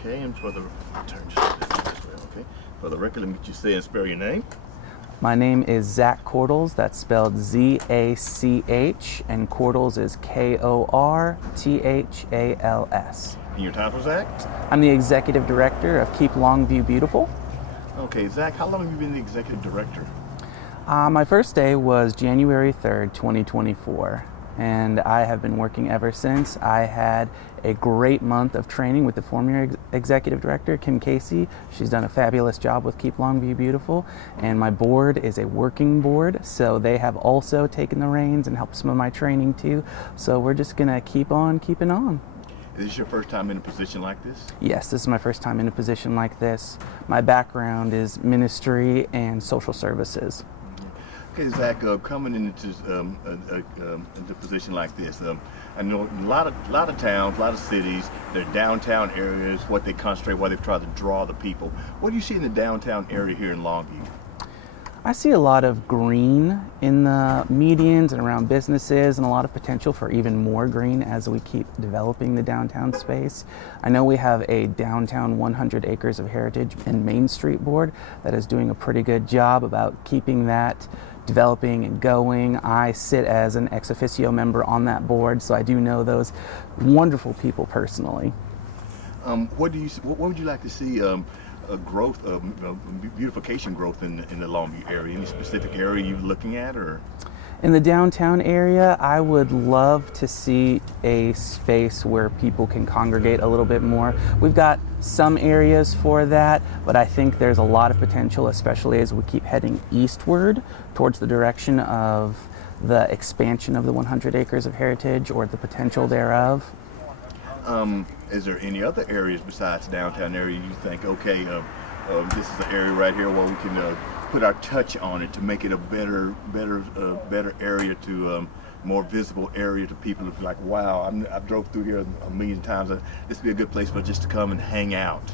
Okay, and for the turn this way, okay. For the record, let me get you say and spell your name. My name is Zach Cordles. That's spelled Z-A-C-H, and Cordles is K-O-R-T-H-A-L-S. And your title, Zach? I'm the executive director of Keep Longview Beautiful. Okay, Zach, how long have you been the executive director? My first day was January 3rd, 2024, and I have been working ever since. I had a great month of training with the former executive director, Kim Casey. She's done a fabulous job with Keep Longview Beautiful, and my board is a working board, so they have also taken the reins and helped some of my training too. So we're just gonna keep on keeping on. Is this your first time in a position like this? Yes, this is my first time in a position like this. My background is ministry and social services. Okay, Zach, coming into a position like this, I know a lot of towns, a lot of cities, their downtown areas, what they concentrate, why they've tried to draw the people. What do you see in the downtown area here in Longview? I see a lot of green in the medians and around businesses, and a lot of potential for even more green as we keep developing the downtown space. I know we have a downtown 100 acres of heritage and Main Street board that is doing a pretty good job about keeping that developing and going. I sit as an ex officio member on that board, so I do know those wonderful people personally. What would you like to see growth, beautification growth in the Longview area? Any specific area you're looking at, or? In the downtown area, I would love to see a space where people can congregate a little bit more. We've got some areas for that, but I think there's a lot of potential, especially as we keep heading eastward towards the direction of the expansion of the 100 acres of heritage, or the potential thereof. Is there any other areas besides downtown area you think, okay, this is an area right here where we can put our touch on it to make it a better area, to more visible area to people who feel like, wow, I've drove through here a million times. This would be a good place for just to come and hang out.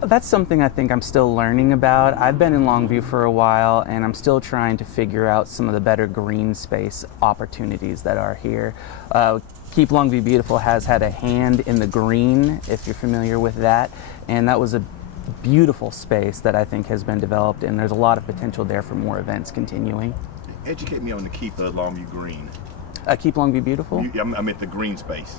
That's something I think I'm still learning about. I've been in Longview for a while, and I'm still trying to figure out some of the better green space opportunities that are here. Keep Longview Beautiful has had a hand in the green, if you're familiar with that, and that was a beautiful space that I think has been developed, and there's a lot of potential there for more events continuing. Educate me on the Keep Longview Green. Keep Longview Beautiful? I meant the green space.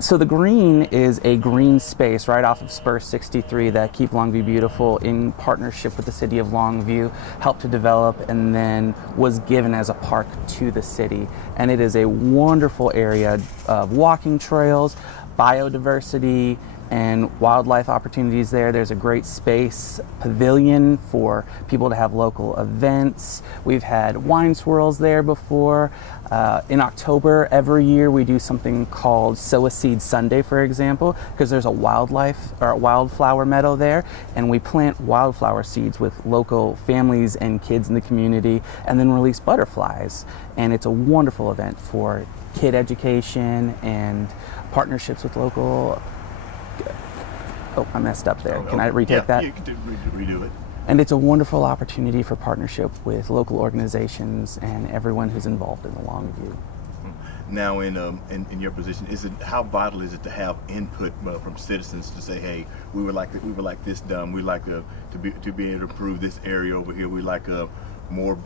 So the green is a green space right off of Spur 63 that Keep Longview Beautiful, in partnership with the city of Longview, helped to develop and then was given as a park to the city. And it is a wonderful area of walking trails, biodiversity, and wildlife opportunities there. There's a great space pavilion for people to have local events. We've had wine swirls there before. In October every year we do something called Sow a Seed Sunday, for example, because there's a wildflower meadow there, and we plant wildflower seeds with local families and kids in the community, and then release butterflies. And it's a wonderful event for kid education and partnerships with local. Oh, I messed up there. Can I retake that? Yeah, you can redo it. And it's a wonderful opportunity for partnership with local organizations and everyone who's involved in the Longview. Now, in your position, how vital is it to have input from citizens to say, hey, we would like this done. We like to be able to improve this area over here. We like more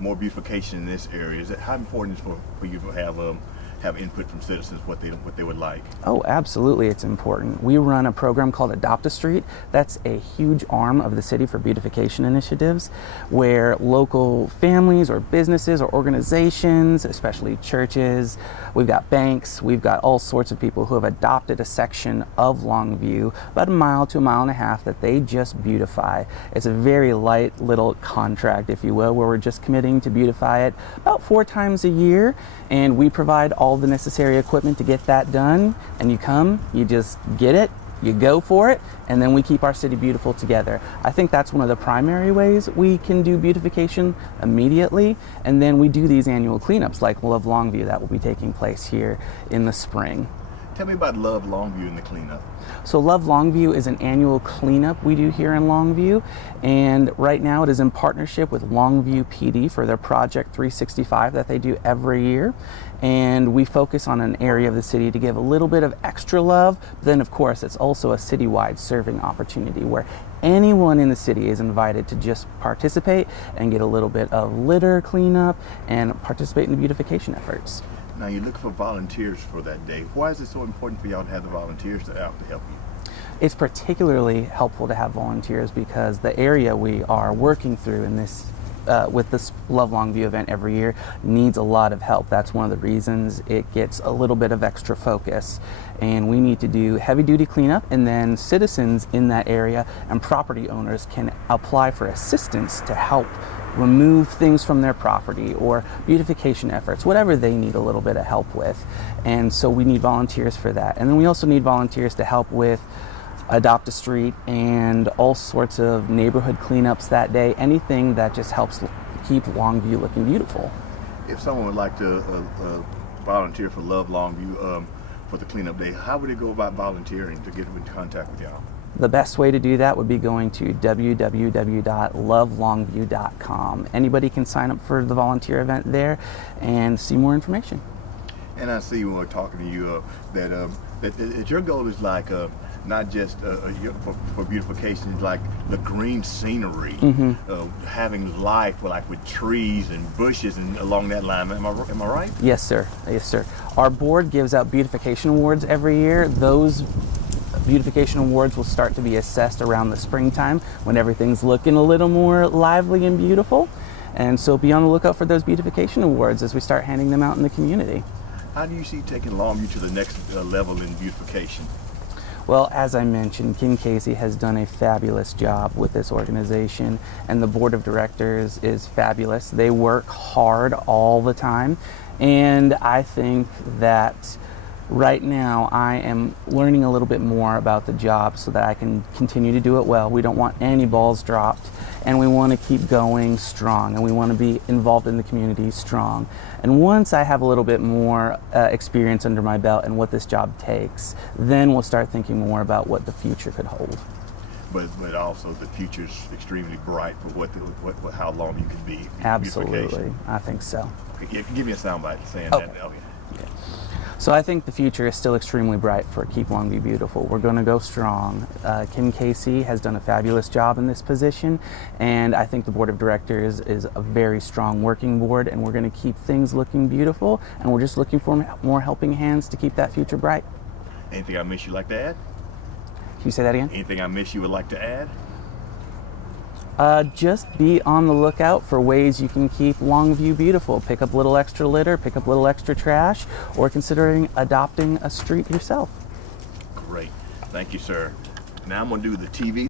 beautification in this area. How important is it for you to have input from citizens, what they would like? Oh, absolutely, it's important. We run a program called Adopt a Street. That's a huge arm of the city for beautification initiatives, where local families or businesses or organizations, especially churches, we've got banks, we've got all sorts of people who have adopted a section of Longview, about a mile to a mile and a half, that they just beautify. It's a very light little contract, if you will, where we're just committing to beautify it about 4 times a year, and we provide all the necessary equipment to get that done. And you come, you just get it, you go for it, and then we keep our city beautiful together. I think that's one of the primary ways we can do beautification immediately, and then we do these annual cleanups like Love Longview that will be taking place here in the spring. Tell me about Love Longview and the cleanup. So Love Longview is an annual cleanup we do here in Longview, and right now it is in partnership with Longview PD for their Project 365 that they do every year. And we focus on an area of the city to give a little bit of extra love. Then of course it's also a citywide serving opportunity where anyone in the city is invited to just participate and get a little bit of litter cleanup and participate in the beautification efforts. Now you're looking for volunteers for that day. Why is it so important for y'all to have the volunteers out to help you? It's particularly helpful to have volunteers because the area we are working through in this with this Love Longview event every year needs a lot of help. That's one of the reasons it gets a little bit of extra focus. And we need to do heavy duty cleanup, and then citizens in that area and property owners can apply for assistance to help remove things from their property or beautification efforts, whatever they need a little bit of help with. And so we need volunteers for that. And then we also need volunteers to help with Adopt a Street and all sorts of neighborhood cleanups that day, anything that just helps keep Longview looking beautiful. If someone would like to volunteer for Love Longview for the cleanup day, how would they go about volunteering to get in contact with y'all? The best way to do that would be going to www.lovelongview.com. Anybody can sign up for the volunteer event there and see more information. And I see when we're talking to you that your goal is like not just for beautification, it's like the green scenery, having life with trees and bushes and along that line. Am I right? Yes, sir. Yes, sir. Our board gives out beautification awards every year. Those beautification awards will start to be assessed around the springtime when everything's looking a little more lively and beautiful. And so be on the lookout for those beautification awards as we start handing them out in the community. How do you see taking Longview to the next level in beautification? Well, as I mentioned, Kim Casey has done a fabulous job with this organization, and the board of directors is fabulous. They work hard all the time, and I think that right now I am learning a little bit more about the job so that I can continue to do it well. We don't want any balls dropped, and we want to keep going strong, and we want to be involved in the community strong. And once I have a little bit more experience under my belt and what this job takes, then we'll start thinking more about what the future could hold. But also the future's extremely bright for how long you can be. Absolutely, I think so. Give me a soundbite saying Oh. that. Okay. Yeah. So I think the future is still extremely bright for Keep Longview Beautiful. We're going to go strong. Kim Casey has done a fabulous job in this position, and I think the board of directors is a very strong working board, and we're going to keep things looking beautiful, and we're just looking for more helping hands to keep that future bright. Anything I miss you'd like to add? Can you say that again? Anything I miss you would like to add? Just be on the lookout for ways you can keep Longview beautiful. Pick up a little extra litter, pick up a little extra trash, or considering adopting a street yourself. Great. Thank you, sir. Now I'm going to do the TV.